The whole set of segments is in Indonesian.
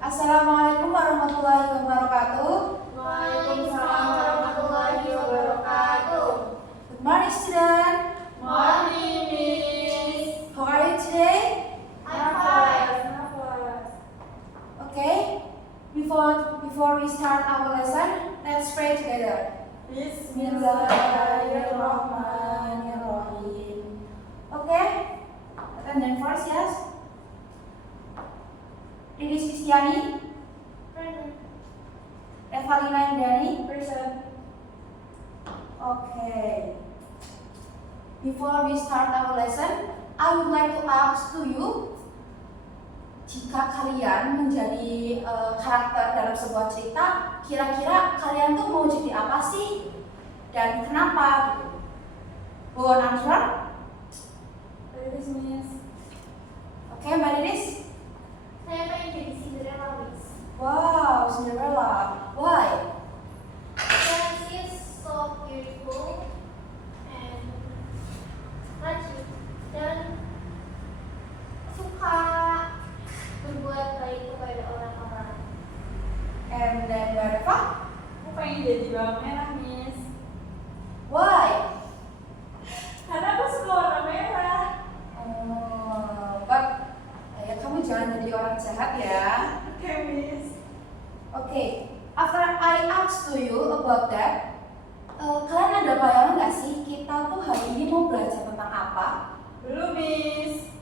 Assalamualaikum warahmatullahi wabarakatuh. Waalaikumsalam warahmatullahi wabarakatuh. Good morning, student. Morning, Miss. How are you today? I'm fine. Okay. Before we start our lesson, let's pray together. Bismillahirrahmanirrahim. Okay. Attendance first, yes. Riris Kristiani, Evalina Indrani, present. Okay. Before we start our lesson, I would like to ask to you, jika kalian menjadi karakter dalam sebuah cerita, kira-kira kalian tuh mau jadi apa sih? Dan kenapa? Who want answer? Riris, Miss. Okay, Mbak Riris. Saya pengen jadi Cinderella, Miss. Wow, Cinderella. Why? Because she's so beautiful and rajin dan suka berbuat baik kepada orang-orang. And then Mbak Reva? Aku pengen jadi bawang merah, Miss. Why? Karena aku suka warna merah. But ya kamu jangan jadi orang jahat ya. Oke, Miss. Okay, after I ask to you about that, kalian ada bayangan nggak sih kita tuh hari ini mau belajar tentang apa? Belum, Miss.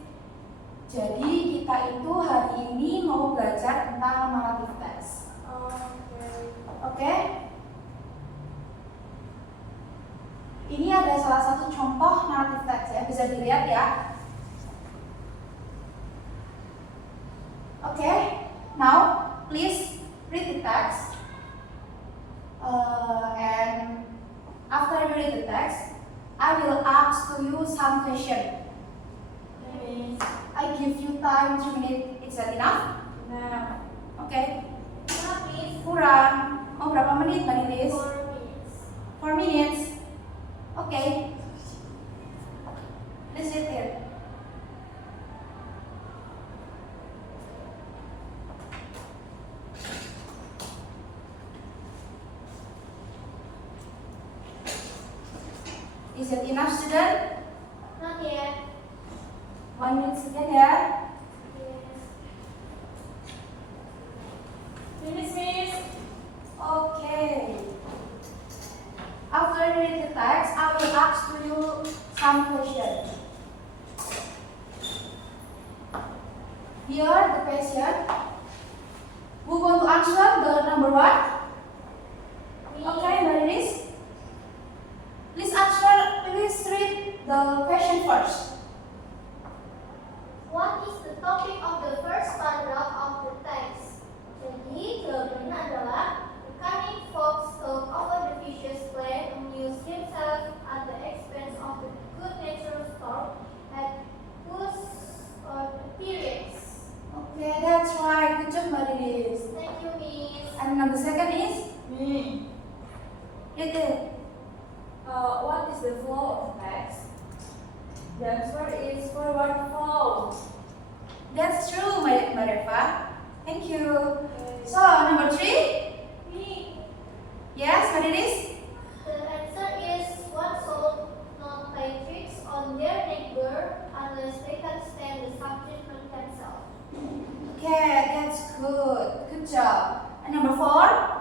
Jadi kita itu hari ini mau belajar tentang narrative text. Oke? Ini ada salah satu contoh narrative text ya, bisa dilihat ya. Okay, now please read the text, and after you read the text, I will ask to you some question. Miss. I give you time 3 minutes. Is that enough? Nah, Okay. Kenapa, Miss? Kurang. Oh, berapa menit, Mbak Nilis? 4 minutes. 4 minutes. Okay. Please sit here. Is it enough, student? Not yet. 1 minute saja ya. Yes. Miss, Miss. Okay. After you read the text, I will ask to you some questions. Here the question. Who want to answer the number 1? Me. Okay, Mbak Riris. Please read the question first. What is the topic of the first paragraph of the text? Jadi, jawabannya adalah the cunning fox thought over the vicious plan, amused himself at the expense of the good-natured stork, at whose appearance. Okay, that's right. Good job, Mbak Riris. Thank you, Miss. And number second is Me. read it. What is the flow of text? The answer is forward flow. That's true, Mbak Reva. Thank you. So number 3. Me. Yes, Mbak Riris. The answer is one should not play tricks on their neighbor unless they can stand the punishment themselves. Okay, that's good. Good job. And number 4.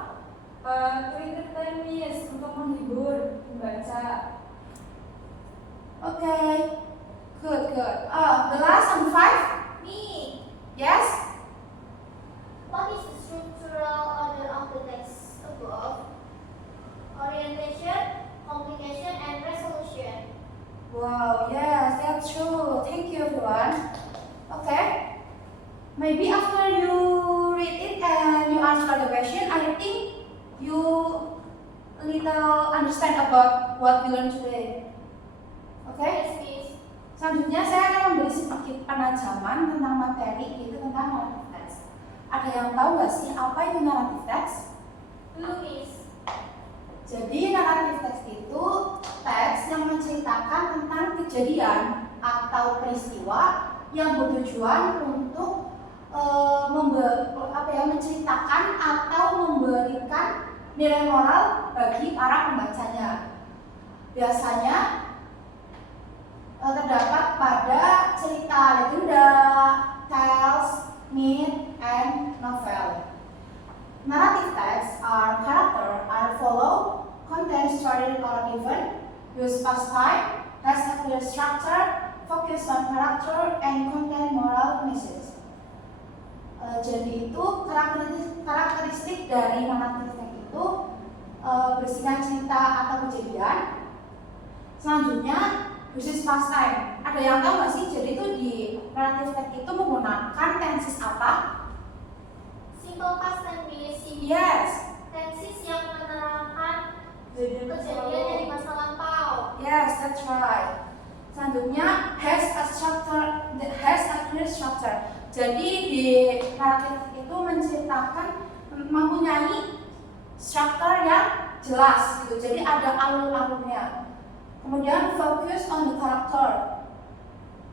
To entertain, Miss, untuk menghibur, membaca. Okay. Good. The last number 5. Me. Yes. What is the structural order of the text above? Orientation, complication, and resolution. Wow. Yes, that's true. Thank you, everyone. Okay. Maybe after you read it and you answer the question, I think you little understand about what we learned today. Okay. Yes, Miss. Selanjutnya saya akan memberi sedikit penajaman tentang materi yaitu tentang narrative text. Ada yang tahu nggak sih apa itu narrative text? Belum, Miss. Jadi narrative text itu teks yang menceritakan tentang kejadian atau peristiwa yang bertujuan untuk nilai moral bagi para pembacanya. Biasanya terdapat pada cerita legenda, tales, myth, and novel. Narrative texts are character are follow, contain story or event, use past time, has a clear structure, focus on character, and contain moral message. Jadi itu karakteristik dari narrative text itu berisikan cerita atau kejadian. Selanjutnya uses past time. Ada yang tahu nggak sih? Jadi itu di narrative text itu menggunakan tenses apa? Simple past tense. Yes. Tenses yang menerangkan kejadian Kejadian dari masa lampau. Yes, that's right. Selanjutnya has a clear structure. Jadi di narrative itu menceritakan mempunyai struktur yang jelas gitu. Jadi ada alur-alurnya. Kemudian focus on the character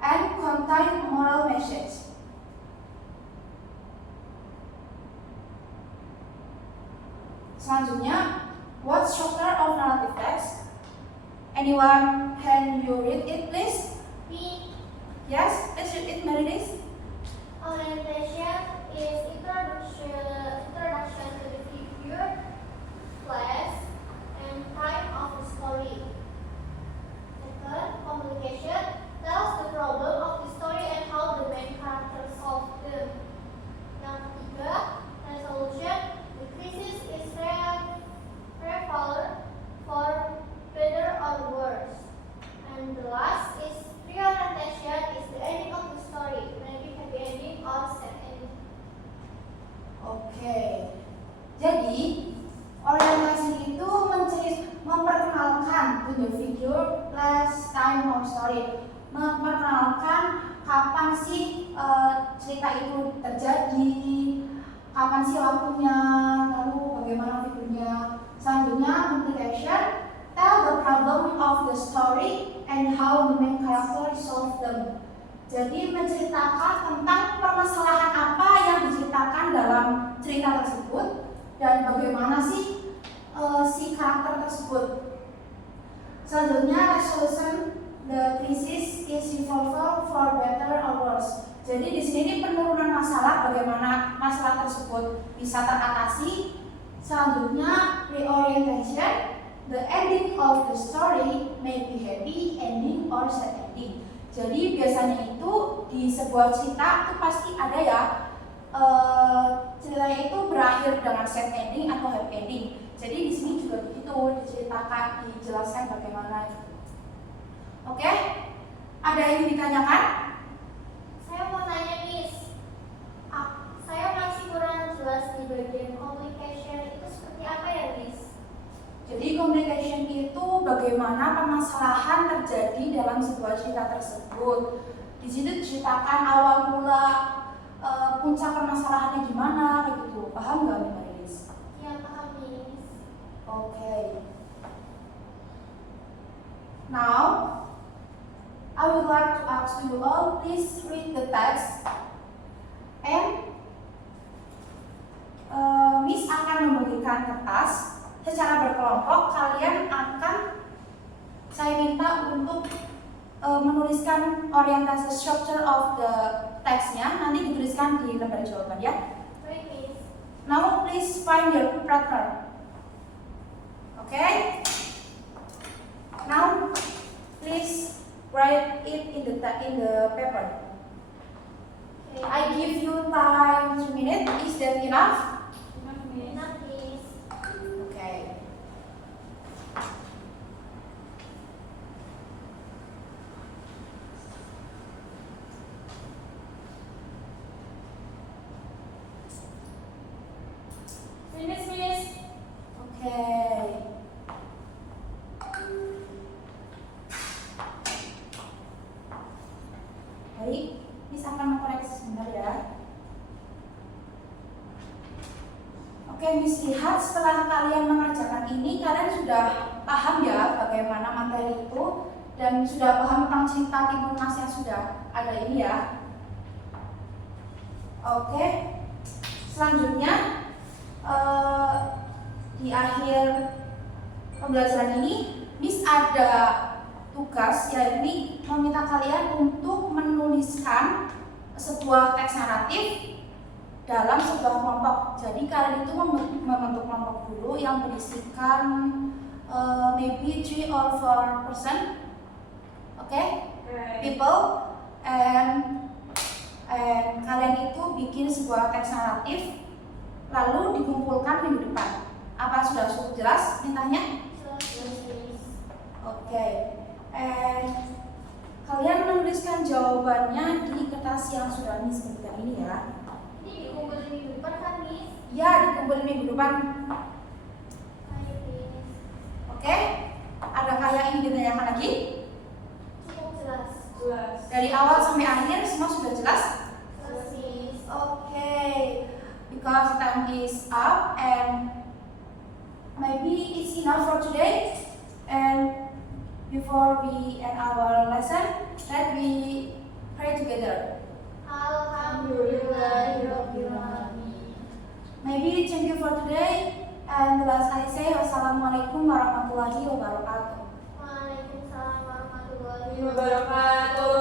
and contain moral message. Selanjutnya, what structure of narrative text? Anyone, can you read it please? B. Yes, let's read it, Meredith. Orientation is introduction to the figure, place, and time of the story. Second, communication tells the problem of the story and how the main character solve them. Yang ketiga, resolution. The crisis is revolver for better or worse. And the last is reorientation is the ending of the story, maybe happy ending or sad ending. Oke. Jadi, orientasi itu memperkenalkan to the figure, place, time, or story. Memperkenalkan kapan sih cerita itu terjadi, kapan sih waktunya, lalu bagaimana figurnya. Selanjutnya, implication, tell the problem of the story and how the main character solve them. Jadi menceritakan tentang permasalahan apa yang diceritakan dalam cerita tersebut dan bagaimana sih si karakter tersebut. Selanjutnya, resolution, the crisis is resolved for better or worse. Jadi di sini penurunan masalah, bagaimana masalah tersebut bisa teratasi. Selanjutnya, reorientation, the ending of the story may be happy ending or sad ending. Jadi biasanya itu di sebuah cerita itu pasti ada ya ceritanya itu berakhir dengan sad ending atau happy ending. Jadi di sini juga begitu diceritakan, dijelaskan bagaimana. Oke, ada yang ditanyakan? Saya mau tanya, Miss. Saya masih kurang jelas di bagian communication itu seperti apa ya, Miss? Jadi communication itu bagaimana permasalahan terjadi dalam sebuah cerita tersebut. Di situ diceritakan awal mula puncak permasalahannya gimana, begitu. Paham nggak, Mbak Iris? Ya, paham, Miss. Okay. Now, I would like to ask you all, please read the text and Miss akan memberikan kertas secara berkelompok. Kalian akan saya minta untuk menuliskan orientasi structure of the text-nya, nanti dituliskan di lembar jawaban ya. Baik, Miss. Now please find your partner. Okay? Now please write it in the paper. Okay. I give you time 3 minutes. Is that enough? Enough, Miss. Okay. Finish, Miss. Okay. Baik, Miss akan mengkoreksi sebentar ya. Oke, Miss lihat setelah kalian mengerjakan ini, kalian sudah paham ya bagaimana materi itu dan sudah paham tentang cerita Timur Mas yang sudah ada ini ya. Oke, selanjutnya di akhir pembelajaran ini, Miss ada tugas yakni meminta kalian untuk menuliskan sebuah teks naratif dalam sebuah kelompok. Jadi kalian itu membentuk kelompok dulu yang berisikan maybe 3 or 4 person, people, and kalian itu bikin sebuah teks naratif lalu dikumpulkan minggu depan. Apa sudah cukup jelas mintanya? Oke. And kalian menuliskan jawabannya di kertas yang sudah Miss berikan ini ya. Ini dikumpulin minggu depan kan, Miss? Ya, dikumpulin minggu depan. Ayo, Miss. Oke. Adakah yang ingin ditanyakan lagi? Cukup jelas. Jelas. Dari awal sampai akhir semua sudah jelas? Jelas, Miss. Okay, because time is up and maybe it's enough for today. And before we end our lesson, let we pray together. Alhamdulillahirobbilalamin. Maybe thank you for today. And the last I say, wassalamualaikum warahmatullahi wabarakatuh. Waalaikumsalam warahmatullahi Wabarakatuh.